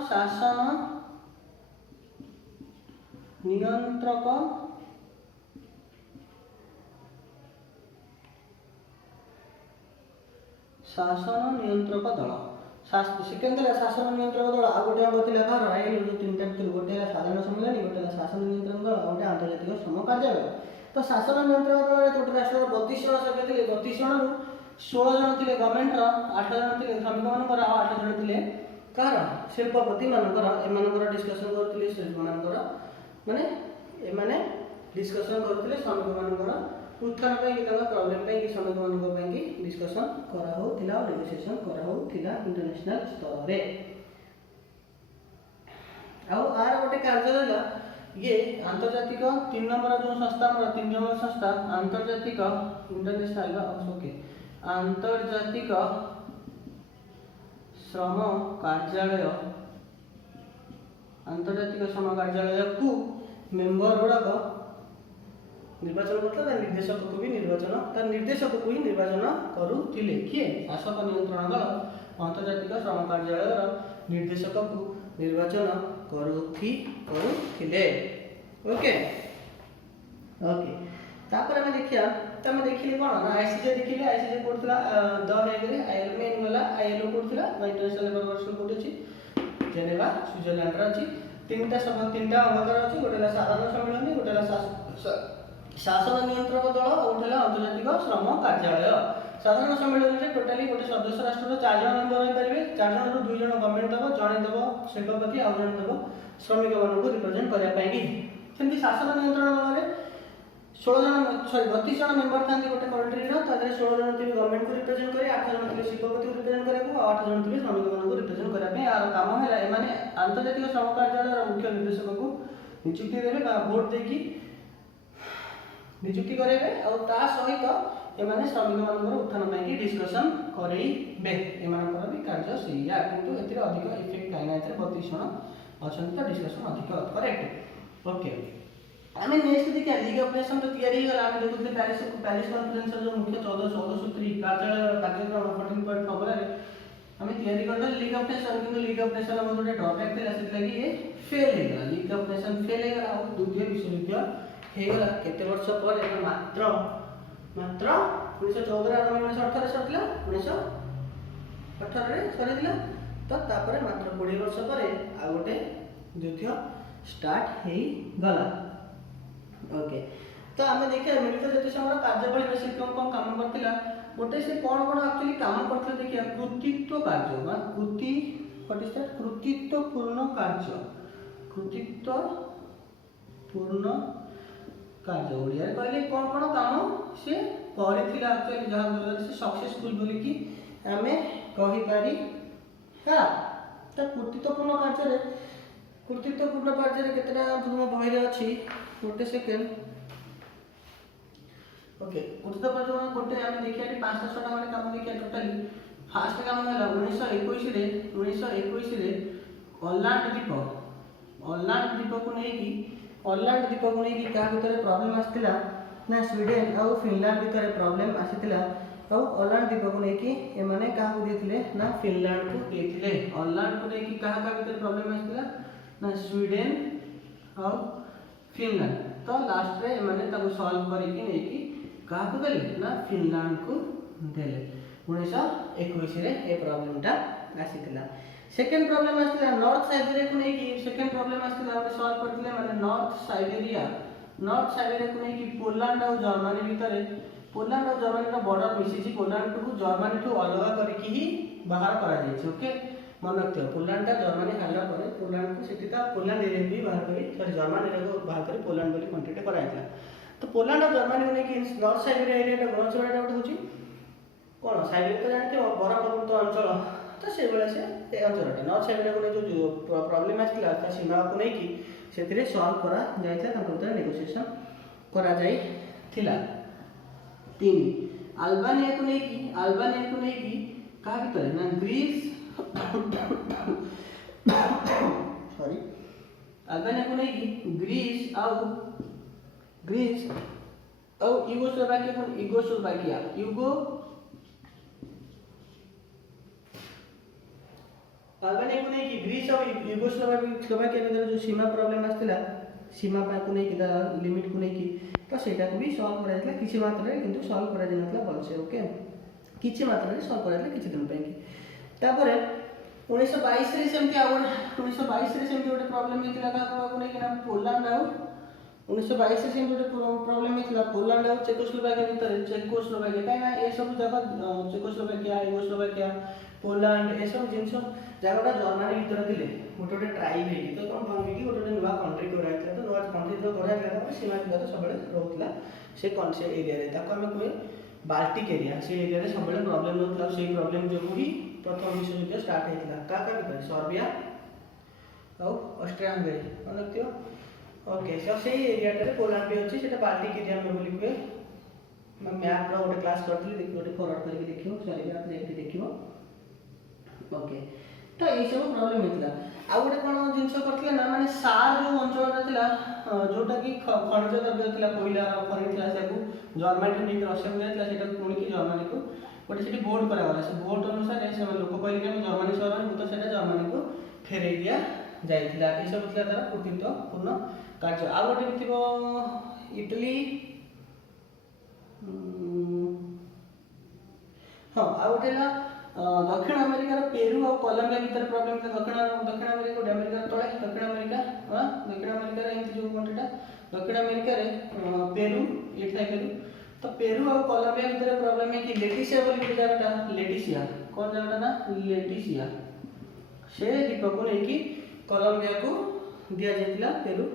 सेकंड हला शासन नियंत्रक दल आ गोटे अंग थिला कार आईएलओ जो तीनटा गोटे साधारण सम्मेलन गोटे शासन नियंत्रण दल गोटे आंतरराष्ट्रीय श्रम कार्यालय तो शासन नियंत्रण दल रे टोटल राष्ट्र 32 जन सभ्य थिले 32 जन 16 जन थिले गवर्नमेंट रो 8 जन थिले श्रमिक मानकर 8 जन थिले कार शिल्पपति मानकर एमानकर डिस्कशन करथिले शिल्प मानकर माने एमाने डिस्कशन करथिले श्रमिक मानकर उत्थान ପାଇଁ कि ताका प्रॉब्लम ପାଇଁ कि श्रमिक मानकर ପାଇଁ कि डिस्कशन करा होथिला और नेगोशिएशन करा होथिला इंटरनेशनल स्तर रे आ आर गोटे कार्य रहला ये आंतरजातिक 3 नंबर जो संस्था 3 नंबर संस्था आंतरजातिक इंटरनेशनल ओके आंतरजातिक श्रम कार्यालय को मेंबर गुड़ाक निर्वाचन करता निर्देशक को भी निर्वाचन करुथिले किए शासक नियंत्रण दल आंतरजातिक श्रम कार्यालय निर्देशक को निर्वाचन करुथिले ओके ओके तापर हम देखिया तमे देखिले कोन ना आईसीजे देखिले आईसीजे कोडला द हेग रे आईएलओ मेन वाला आईएलओ कोडला इंटरनेशनल लेबर ऑर्गेनाइजेशन कोड अछि जेनेवा स्विट्जरलैंड अच्छी तीनटा अंगकार अच्छी गोटे साधारण सम्मेलन गोटे शासन नियंत्रक दल और गोटे अंतर्जातिक श्रम कार्यालय। साधारण सम्मेलन में टोटाली गोटे सदस्य राष्ट्र 4 जन मेंबर रही पारे 4 जन रु 2 जन गवर्नमेंट दब जड़े दब शिल्पपति आउ जन दब श्रमिक मान रिप्रेजेंट करने सेमती शासन नियंत्रण दल में 16 जन सॉरी 32 जन मेंबर था गोटे कंट्री 16 जन थे गवर्नमेंट को रिप्रेजेंट करे 8 जन थे शिल्पपति को रिप्रेजेंट करने 8 जन थे श्रमिक मान रिप्रेजेंट करने यार काम है माने अंतर्जातिक श्रम कार्यालय मुख्य निर्देशक को नियुक्ति देवे भोट देकी नियुक्ति करेंगे और ता सहित एमाने श्रमिक मान उत्थान पाई डिस्कसन करेंगे एमानकर भी कार्य सैया किंतु एतिर अधिक इफेक्ट कहीं ना 32 जन अच्छा तो डिस्कसन अधिक करेक्ट ओके आम नेक्स्ट देखिए लीग ऑफ नेशन तो तैयारी गला आम देखुते पेरिस कॉन्फ्रेंस जो मुख्य 14 सूत्री कार्यक्रम 14.9 गला आम तैयारी करते लीग ऑफ नेशन किंतु लीग ऑफ नेशन हम गोटे ड्रॉबैक थिला से लगी ये फेल हो गला लीग ऑफ नेशन फेल हो गला और द्वितीय विश्व युद्ध हो गला केते वर्ष पर मात्र 1914 आरंभ 1918 सरला 1918 रे सरीला तो तापर मात्र 20 वर्ष पर आ गोटे युद्ध स्टार्ट हो गला ओके तो आम देखिए मिलिटारी जातिसंघ कार्यबली में से कौन काम करथिला गोटे से कौन एक्चुअली काम करथिला देखिए कृतित्व कार्य कृति व्हाट इज दैट कृतित्वपूर्ण कार्य कृतित्वपूर्ण कार्य ओडिया कहले कौन काम से करथिला एक्चुअली जहां फल से सक्सेसफुल बोली कि आमे कहि पारी हा तो कृतित्वपूर्ण कार्य रे केतना तुम बहिरे अछि गोटे सेकेंड ओके कृतित्वपूर्ण गोटे आमे देखिया 500 टा माने काम देखिया टोटली फास्ट काम होला 1921 रे ऑलैंड द्वीप को नहीं कि क्या भीतर प्रॉब्लम आस्तिला ना स्वीडन और फिनलैंड भीतर प्रॉब्लम आसीतिला और ऑलैंड द्वीप को नहीं कि ए माने कहा को देथिले ना फिनलैंड को देथिले ऑलैंड को नहीं कि कहा का भीतर प्रॉब्लम आसीतिला ना स्वीडन और फिनलैंड तो लास्ट रे माने ताको सॉल्व करिकि नहीं कि कहा को देले ना फिनलैंड को देले 1921 रे ए प्रॉब्लम टा आसीतिला सेकंड प्रॉब्लम आसीतिला नॉर्थ साइबेरिया को नहीं कि सेकंड प्रॉब्लम आसीतिला हम सॉल्व करथिले माने नॉर्थ साइबेरिया को नहीं कि पोलैंड और जर्मनी भीतर पोलैंड और जर्मनी का बॉर्डर मिसी पोलैंड को जर्मनी ठू अलग करके ही बाहर करा जायछि ओके मन रखियो पोलैंड का जर्मनी हाला पर पोलैंड को सेटिता पोलैंड एरिया भी बाहर करी सॉरी जर्मनी एरिया को बाहर करी पोलैंड बोली कंट्री कराइला तो पोलैंड और जर्मनी को नहीं कि नॉर्थ साइबेरिया एरिया टा गणचोड़ा टा होची कोन साइबेरिया तो जानते हो बरफ तो अंचल तो से बेला से ए अंचलटा नॉर्थ साइबेरिया को जो प्रॉब्लम आस्तिला ता सीमा को नहीं कि सेतिरे सॉल्व करा जायता तांको भीतर नेगोशिएशन करा जाय थिला 3 अल्बानिया को नहीं कि का भीतर ना ग्रीस सॉरी अल्बानिया को नहीं कि ग्रीस और यूगोस्लोवाकिया अल्बानिया को नहीं कि ग्रीस और यूगोस्लोवाकिया के जो सीमा प्रॉब्लम आस्तिला सीमा पा को नहीं कि लिमिट को नहीं कि तो सेटा को भी सॉल्व करा जातला किछि मात्रा रे किंतु सॉल्व करा जातला बलसे ओके किछि मात्रा रे सॉल्व करा जातला किछि दिन पई तापर 1922 रे सेमति आउन 1922 रे सेमति गोटे प्रॉब्लम हेतिला का को नहीं कि ना पोलैंड और 1922 से सेमति गोटे प्रॉब्लम हेतिला पोलैंड और चेकोस्लोवाकिया भीतर चेकोस्लोवाकिया काई ना ए सब जगह चेकोस्लोवाकिया यूगोस्लोवाकिया पोलैंड ए सब जिंस जगहटा जर्मनी भीतर दिले गोटे ट्राइब है तो कौन भांगी कि गोटे नुवा कंट्री कराइतला तो नुवा कंट्री जो कराइतला तो सीमा भीतर सबले रहउतला से कौन से एरिया रे ताको हमें कोई बाल्टिक एरिया से एरिया रे सबले प्रॉब्लम होतला से प्रॉब्लम जो ही प्रथम विश्व युद्ध स्टार्ट हेतला का भीतर सर्बिया और ऑस्ट्रिया हंगरी मनक्तियो ओके सो से एरिया रे पोलैंड भी अछि सेटा बाल्टिक एरिया में बोली कोए मैं मैप रो गोटे क्लास करथली देखि गोटे फॉरवर्ड करके देखियो सॉरी आप जेति देखियो ओके तो ये सब प्रॉब्लम हेतला आ गोटे कोन जिंस करथिला ना माने सार जो अंचल रहथिला जोटा कि खनिज द्रव्य थिला कोयला खनि थिला सेबु जर्मनी ठीक रशिया में थिला सेटा कोनी कि जर्मनी को गोटे सेठी वोट करा गला से वोट अनुसार से लोक कहले कि जर्मनी सरकार तो सेटा जर्मनी को फेरै दिया जायथिला ए सब थिला तार कृतित्वपूर्ण कार्य आ गोटे थिबो इटली हां आ गोटे दक्षिण अमेरिका पेरू और कोलंबिया भीतर प्रॉब्लम था दक्षिण अमेरिका दक्षिण अमेरिका रे एमती जो कंट्रीटा दक्षिण अमेरिका रे पेरू ये था पेरू तो पेरू और कोलंबिया भितर प्रॉब्लम है कि लेटिसिया बोली के जगहटा लेटिसिया कौन जगहटा ना लेटिसिया से द्वीप को लेकी कोलंबिया को दिया जाइतिला पेरू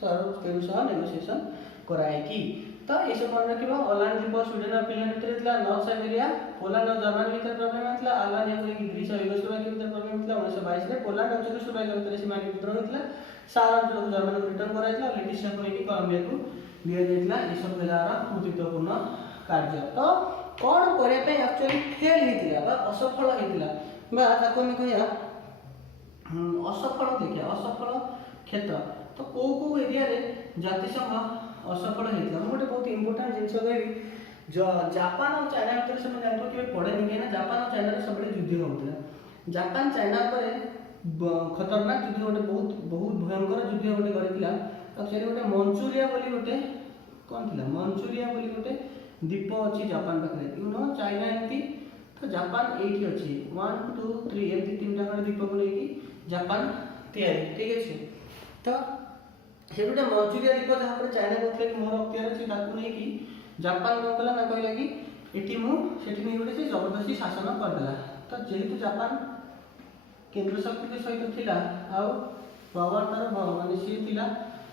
सह नेगोशिएशन कराए कि तो ये सब मन रखिबो ओलांड द्वीप स्वीडन और फिनलैंड भितर थिला नॉर्थ साइबेरिया पोलैंड और जर्मनी भितर प्रॉब्लम आथिला अल्बानिया को ग्रीस और यूगोस्लाविया के भितर प्रॉब्लम थिला 1922 रे पोलैंड और चेकोस्लोवाकिया भितर सीमा के भितर होइतिला सारा लोग जर्मनी को रिटर्न कराइतिला लेटिसिया को लेकी कोलंबिया को दिया जाइतिला ये सब बेलारा महत्वपूर्ण कार्य तो कोन करे पे एक्चुअली फेल हितिला बा असफल हितिला बा ताको हम कहया असफल देखिया असफल क्षेत्र तो को एरिया रे जातिसंघ असफल होता गोटे बहुत इंपोर्टाट जिन कह जापान और चाइना भितर से जानते कि पढ़े नहीं कहीं जापान और चाइना सब युद्ध होता जापान चाइना पर खतरनाक युद्ध गोटे बहुत बहुत भयंकर युद्ध गोटे कर गोटे मंचूरिया बोली गोटे कौन थी मंचूरिया बोली गोटे द्वीप अच्छी जापान पाखे यू नो चाइना एमती तो जापान ये अच्छी 1 2 3 एमती 3टा खंड द्वीप को लेकिन जापान तैयारी ठीक अच्छे तो से गोटे मंचूरिया द्वीप जहाँ पर चाइना कहते कि मोर अख्तियार अच्छी ताकू नहीं कि जापान कौन कला ना कहला कि एटी मुझे नहीं गोटे जबरदस्ती शासन करदेला तो जेहेतु जापान केंद्र शक्ति सहित थिला आउ पावर तार माने सी थिला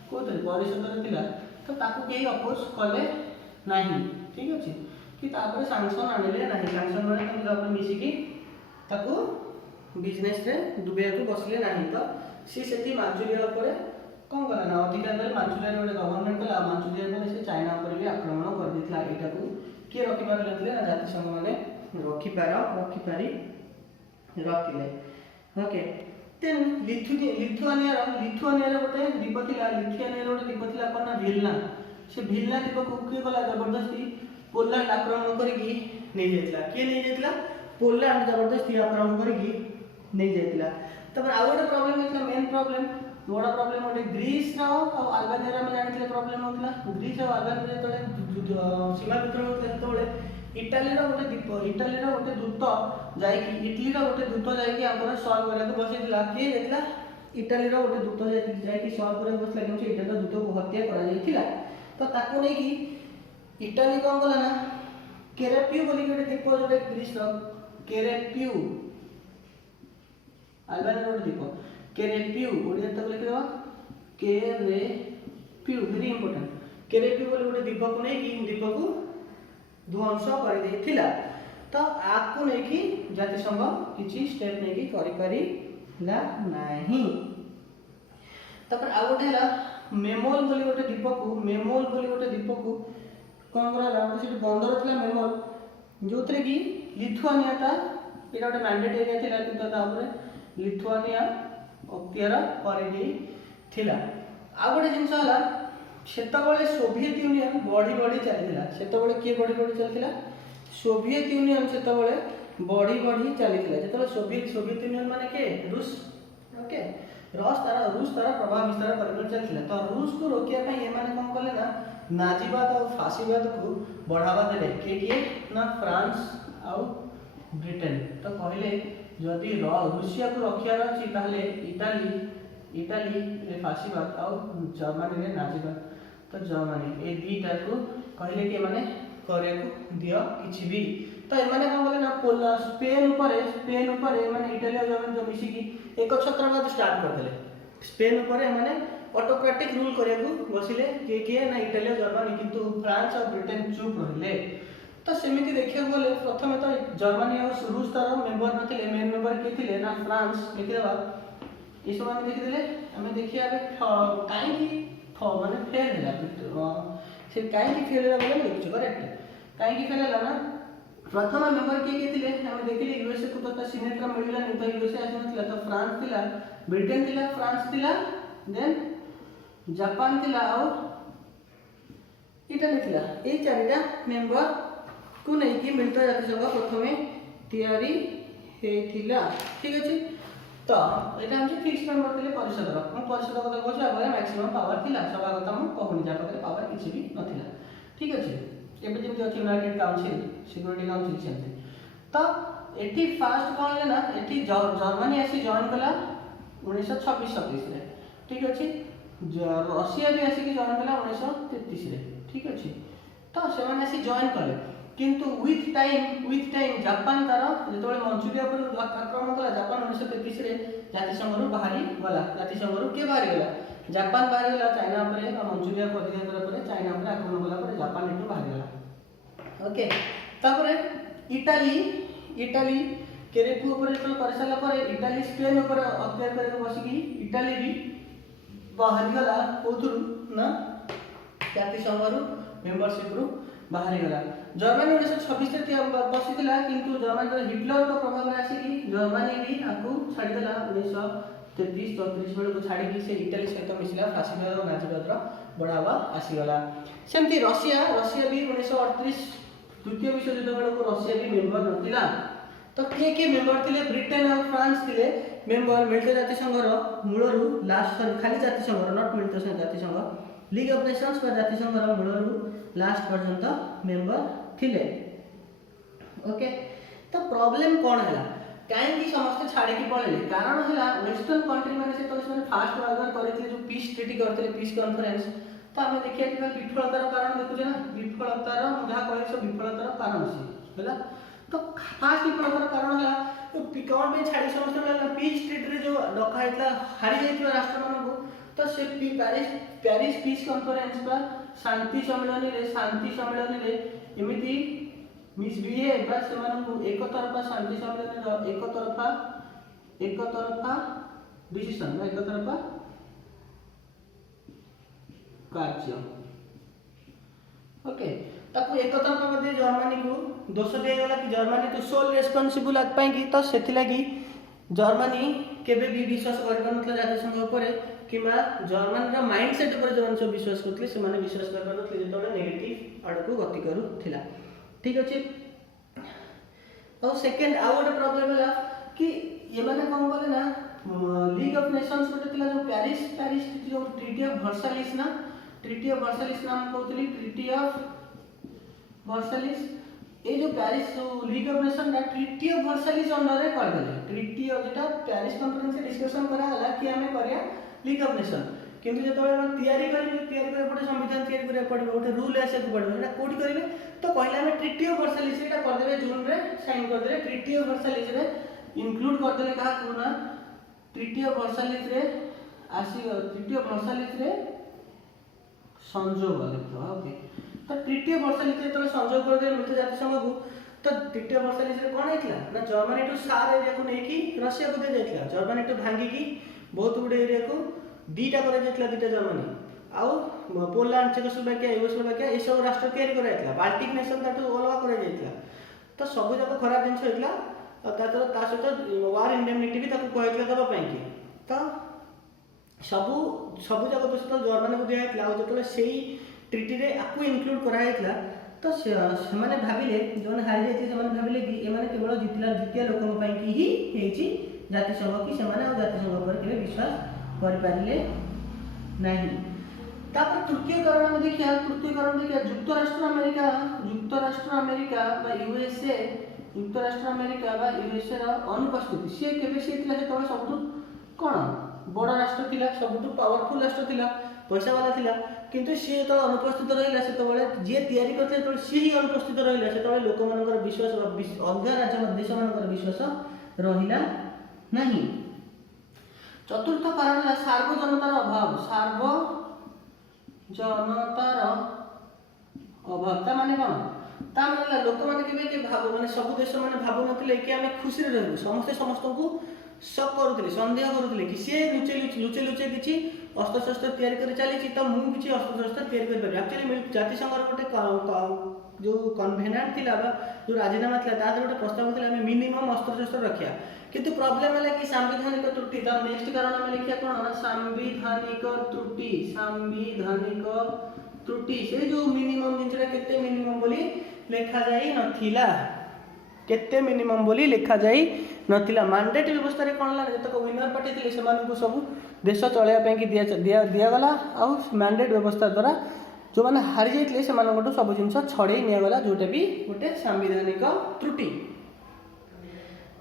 कोते परिषद थिला तो ताकू केही अपोज कले नाही ठीक अछि कि तापर सैंक्शन आनिले नाही सैंक्शन माने तुम जब मिसी कि ताकू बिजनेस रे डुबे को बसले नाही तो सी सेती मंचूरिया ऊपर कौन कला ना अधिकार करे मंचूरिया रे गवर्नमेंट कला मंचूरिया पर से चाइना ऊपर भी आक्रमण कर दितला एटा को के रखि पार लेतले ना जाति संघ माने रखि पारी रखिले ओके देन लिथुआनिया रे गोटे द्वीप थिला लिथुआनिया रे गोटे द्वीप थिला कोन ना विल्ना से विल्ना द्वीप को के कला जबरदस्ती पोलैंड आक्रमण करके नहीं जाइतला के नहीं जाइतला पोलैंड जबरदस्ती आक्रमण करके नहीं जाइतला तब आ गोटे प्रॉब्लम है मेन प्रॉब्लम बड़ा प्रॉब्लम होटे ग्रीस रा और अल्बानिया में जानथिले प्रॉब्लम होतला ग्रीस और अल्बानिया तळे सीमा विद्रोह होतला तळे इटाली रा गोटे द्वीप इटाली रा गोटे दूत जाई कि इटली रा गोटे दूत जाई कि हमर सॉल्व करा को बसेतला के जेतला इटाली रा गोटे दूत जाई कि सॉल्व करा बसला कि इटाली रा दूत को हत्या करा जाईथिला तो ताको नै कि इटाली कोन कला ना केरेपियो बोली गोटे द्वीप जोटे ग्रीस रा केरेपियो अल्बानिया रा द्वीप केरेपियो ओडिया तक लिख देबा केरेपियो वेरी इंपोर्टेंट केरेपियो बोली गोटे द्वीप को नै कि द्वीप को ध्वंस कर देथिला तो आपको नै कि जाति संघ किछि स्टेप नै कि करि पारिला नाही तपर आ गोटे हला मेमोल बोली गोटे द्वीप को मेमोल बोली गोटे द्वीप को कोन करला से बंदर थिला मेमोल जोतरे कि लिथुआनिया ता एटा गोटे मैंडेट एरिया थिला किंतु तापर लिथुआनिया अख्तियार करि थिला आ गोटे जिंस हला सेतबळे सोवियत यूनियन बढ़ी चलीला सेतबळे के बढ़ी चलथिला सोवियत यूनियन सेतबळे बढ़ी चलीथिला जेतबळे सोवियत यूनियन माने के रूस ओके रूस तारा प्रभाव विस्तार कर चलथिला तो रूस को रोकिया पई ए माने कोन करले ना नाजीवाद और फासीवाद को बढ़ावा देले के ना फ्रांस और ब्रिटेन तो कहले जदि रूसिया को रखियार अछि ताहले इटाली रे फासीवाद और जर्मनी रे नाजीवाद तो जर्मनी ए दीटा को कहले कि माने करे को दियो किछि भी तो ए माने कोन बोले ना स्पेन ऊपर माने इटाली और जर्मनी जो मिसी की एक छत्रवाद स्टार्ट कर देले स्पेन ऊपर माने ऑटोक्रेटिक रूल करे को बसिले के ना इटाली और जर्मनी किंतु फ्रांस और ब्रिटेन चुप रहिले तो सेमिति देखियो बोले प्रथम तो जर्मनी और रूस तार मेंबर नथिले मेन मेंबर के थिले ना फ्रांस देखिबा ई सब हम देखि देले हमें देखिया काई की माने फेल हैला से काई की फेल हैला बोले कुछ करेक्ट काई की फेल हैला ना प्रथम मेंबर के थिले हम देखिले यूएसए को तो सीनेट रा मिलिला नहीं तो यूएसए आसे नथिला तो फ्रांस थिला ब्रिटेन थिला फ्रांस थिला देन जापान थिला और इटली थिला ए चारिटा मेंबर को नहीं कि मिलता जाति संघ प्रथमे तैयारी हेथिला ठीक अछि तो एटा हम फिक्स मेंबर थिले परिषद रो हम परिषद कथा कहछ आगे मैक्सिमम पावर थिला सभा कथा हम कहूनी जा पाखरे पावर किछि भी नथिला ठीक अछि एबे जेमति अछि यूनाइटेड काउंसिल सिक्योरिटी काउंसिल सेमति तो एठी फर्स्ट कोन ले ना एठी जर्मनी आसी जॉइन कला 1926-27 रे ठीक अच्छे। रशिया भी आसिक जॉइन कला 1933 ठीक अच्छे। तो से आसी जॉइन कले किंतु विथ टाइम जापान तार जो मंचुरिया पर आक्रमण कला जापान 1933 जातिसंघ बाहरी गला। जातिसंघ किए बाहरी गला जापान बाहरी गला चाइना पर मंचुरिया को अधिकार कला पर चाइना पर आक्रमण कला पर जापान एटू बाहरी गला। ओके तापर इटाली केरेपु ऊपर जो कर साला पर इटाली स्पेन ऊपर अत्याचार करके बसिकी इटाली भी बाहरी गला कोथुरु ना जातिसंघ रु मेंबरशिप रु बाहरी गला। जर्मनी 1926 रे बसिथिला किंतु जर्मनी हिटलर को प्रभाव रे आसी कि जर्मनी भी आकु छाडी देला 1933-34 बेले को छाडी कि से इटाली सहित मिसिला फासिस्ट और नाजीवाद रो बढ़ावा आसी गला। सेमती रशिया भी 1938 द्वितीय विश्व युद्ध बेले को रशिया भी मेंबर नथिला। तो के मेंबर थिले ब्रिटेन और फ्रांस थिले मेंबर मिलित जातिसंघ रो मूलरु लास्ट खाली जातिसंघ रो नॉट मिलित जातिसंघ लीग ऑफ नेशंस पर जातिसंघ रो मूलरु लास्ट पर्यंत मेंबर थिले। ओके तो प्रॉब्लम कोन हला काहे समस्त छाड़ी की पळले कारण हला वेस्टर्न कंट्री माने से तो से फास्ट वार करथिले जो पीस ट्रीटी करथिले पीस कॉन्फ्रेंस। तो हम देखिए कि विफलतार कारण देखुजे ना विफलतार मुझा कहे सब विफलतार कारण से हला। तो फास्ट विफलतार कारण हला तो कौन पे छाड़ी समस्त हला पीस ट्रीटी रे जो डका हेतला हारी जाइतबा राष्ट्र मान को। तो से पेरिस पीस कॉन्फ्रेंस पर शांति सम्मेलन रे एमिति मिसबिहेव बा से मानू एक तरफा शांति सम्मेलन एक तरफा डिसीजन एक तरफा कार्य। ओके ताकू एक तरफा मध्ये जर्मनी को दोष दिया गला कि जर्मनी तो सोल रेस्पोंसिबल आत पाई कि तो सेथि लागि जर्मनी केबे भी विश्वास कर नथला जातिसंघ ऊपर किमा जर्मन रा माइंडसेट ऊपर जो सब विश्वास करथले से माने विश्वास कर नथले जेतोले नेगेटिव आड़ को गति करूथिला। ठीक अछि। और सेकंड आउट प्रॉब्लम है कि ये माने कोन बोले ना लीग ऑफ नेशंस को थिला जो पेरिस जो ट्रीटी ऑफ वर्साइलिस ना ट्रीटी ऑफ वर्साइलिस नाम कहतली ट्रीटी ऑफ वर्साइलिस ए जो पेरिस लीग ऑफ नेशन ना ट्रीटी ऑफ वर्साइलिस अंडर रे कर देले ट्रीटी ऑफ जेटा पेरिस कॉन्फ्रेंस से डिस्कशन करा हला कि हमें करिया लीग ऑफ नेशन किंतु जो तैयारी करे पड़े संविधान तैयारी करे पड़े गोटे रूल आसे को पड़े एटा कोठी करिवे। तो कहले हमें ट्रीटी ऑफ वर्साइलिस एटा कर देबे जून रे साइन कर देबे ट्रीटी ऑफ वर्साइलिस रे इंक्लूड कर देले कहा कोना ट्रीटी ऑफ वर्साइलिस रे आसी ट्रीटी ऑफ वर्साइलिस रे संजोग लिखो। ओके तो ट्रीटी ऑफ वर्साइलिस रे तो संजोग कर दे मिलित जातिसंघ को। तो ट्रीटी ऑफ वर्साइलिस रे कोन हेतला ना जर्मनी टू सार एरिया को नेकी रशिया को दे जायतला जर्मनी टू भांगी की बहुत गुडे एरिया को दीटा करे जायतला दीटा जर्मनी आउ पोलैंड चेकोस्लोवाकिया यूगोस्लोवाकिया ए सब राष्ट्र तैयारी करा जायतला बाल्टिक नेशन ताटू अलगा करा जायतला। तो सब जाक खराब जिंस हेतला ता सहित वार इंडेमनिटी भी ताकू कहैतला दबा पई की। तो सब जाक दोष तो जर्मनी को दिया हेतला जतले सेही ट्रीटी रे आकू इंक्लूड करा हेतला। तो से माने भाबिले जोन हारि जायति से माने भाबिले कि ए माने केवल जितिया लोकन पई की ही हेची जातिसंघ की से माने जातिसंघ पर केबे विश्वास कर पारिले नहीं। तापर तृतीय कारण देखिया युक्तराष्ट्र अमेरिका बा यूएसए रा अनुपस्थिति से केबे से थिला तो सबटु कोन बड़ राष्ट्र थिला सबटु पावरफुल राष्ट्र थिला पैसा वाला थिला किंतु से तो अनुपस्थित रहिला से तो जे तैयारी करथे तो से ही अनुपस्थित रहिला से तो लोक मानकर विश्वास अल्गा राज्य देश मानकर विश्वास रहिला नहीं। चतुर्थ कारण है सार्वजनतार अभाव ता माने कोन ता माने लोक माने केबे के भाव माने सब देश माने भाव नथिले कि हमें खुशी रे रहबो समस्त को सब करूथिले संदेह करूथिले कि से लुचे किछि अस्त्र शस्त्र तैयारी कर चली तो मु किछि अस्त्र शस्त्र तैयारी कर पारि। एक्चुअली जातिसंघ गोटे जो कन्वेनेंट थिला बा जो राजीनामा थिला ता गोटे प्रस्ताव थिला हमें मिनिमम अस्त्र शस्त्र रखिया किंतु प्रॉब्लम है कि सांविधानिक त्रुटि। तो नेक्स्ट कारण हम लिखिया कोन सांविधानिक त्रुटि से जो मिनिमम जिनरा केते मिनिमम बोली लेखा जाई नथिला केते मिनिमम बोली लेखा जाई नथिला। मैंडेट व्यवस्था रे कोन ला जतक विनर पार्टी थिले से मानकु सब देश चलया पे कि दिया गला आ मैंडेट व्यवस्था द्वारा जो माने हारि जाइतले से मानकटो सब जिंस छड़े निया गला जोटे भी गोटे सांविधानिक त्रुटि।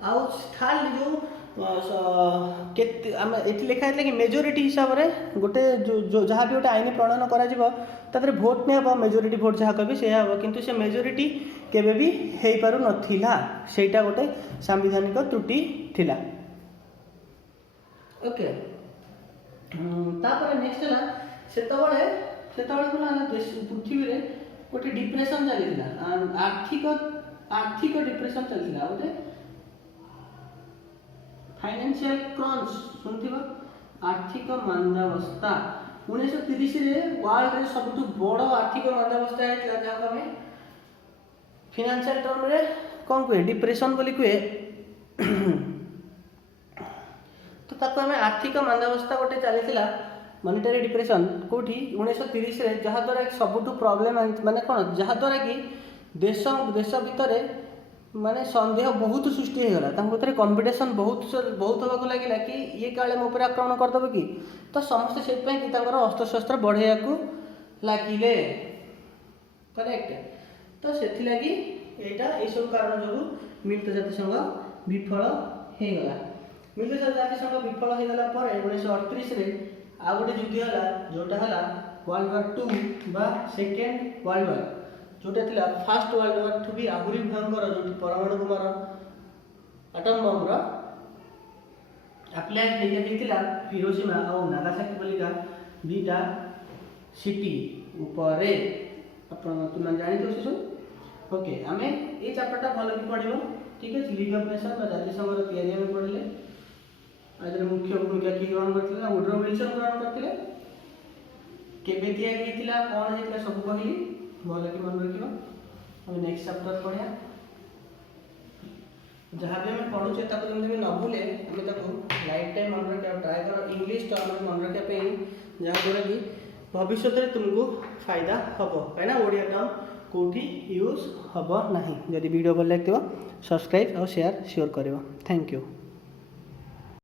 आउ थर्ड जो केते आम एटी लिखा है कि मेजोरिटी हिसाब से गोटे जो जहाँ भी गोटे आईन प्रणयन कर भोट नहीं हम मेजोरिटी भोट जहाँ कह से हम किंतु से मेजोरिटी केबे भी हो पार नाला सेटा गोटे सांविधानिक त्रुटि थिला। ओके तापर नेक्स्ट है सेतबळे पृथ्वी रे गोटे डिप्रेशन चली आर्थिक डिप्रेशन चलती गोटे फाइनेंशियल क्रंच शुणुव आर्थिक मंदावस्था 1930 रे वर्ल्ड रे सबुठ बड़ आर्थिक मंदावस्था होता जहाँ आम फाइनेंशियल टर्म रे कौन कहे डिप्रेशन बोली कहे तो ताको आम आर्थिक मंदावस्था गोटे चली मॉनिटरी डिप्रेशन कोठी 1930 रे जहाँ द्वारा सबुठ प्रॉब्लम माने कौन जहाँ द्वारा कि देश भितर माने संदेह बहुत सृष्टि होगा भीतर कंपिटिशन बहुत होगा लगे कि ये काले मो आक्रमण करदेव कि तो समस्ते से अस्त्रशस्त्र बढ़ाया लगिले करेक्ट तो से यहाँ यही सब कारण जो मिलित जातिसंघ विफल होगा। मिलित जातिसंघ विफल होगा पर 1938 आउ गोटे युद्ध है जोटा है वर्ल्ड वार 2 बा सेकेंड वर्ल्ड वार जोटा थिला फास्ट वर्ल्ड वार ठू भी आहुरी भयंकर जो परमाणु बोमार एटम बम अप्लाय होता हिरोशिमा और नागासाकी बोलिका दुईटा सिटी उपरे तुम जानी से सब ओके आम ये चैप्टरटा भल कि पढ़ो ठीक है। लीग ऑफ नेशन जातिसंघ या पढ़ले मुख्य भूमिका किए ग्रहण करते वुड्रो विल्सन ग्रहण करते केबे या कौन होता सब कहली भल कि मन रखा हम नेक्स्ट चैप्टर पढ़ा जहाँ भी आम पढ़ुचे जमी न भूले आम लाइफ टाइम मन रखा ट्राए कर इंग्लिश टर्म मन रखापी जहाँद्वारा कि भविष्य में तुमको फायदा हम कहीं ओडिया टर्म कौटी यूज हम ना। जदि वीडियो भल लगे सब्सक्राइब और शेयर श्योर कर। Thank you.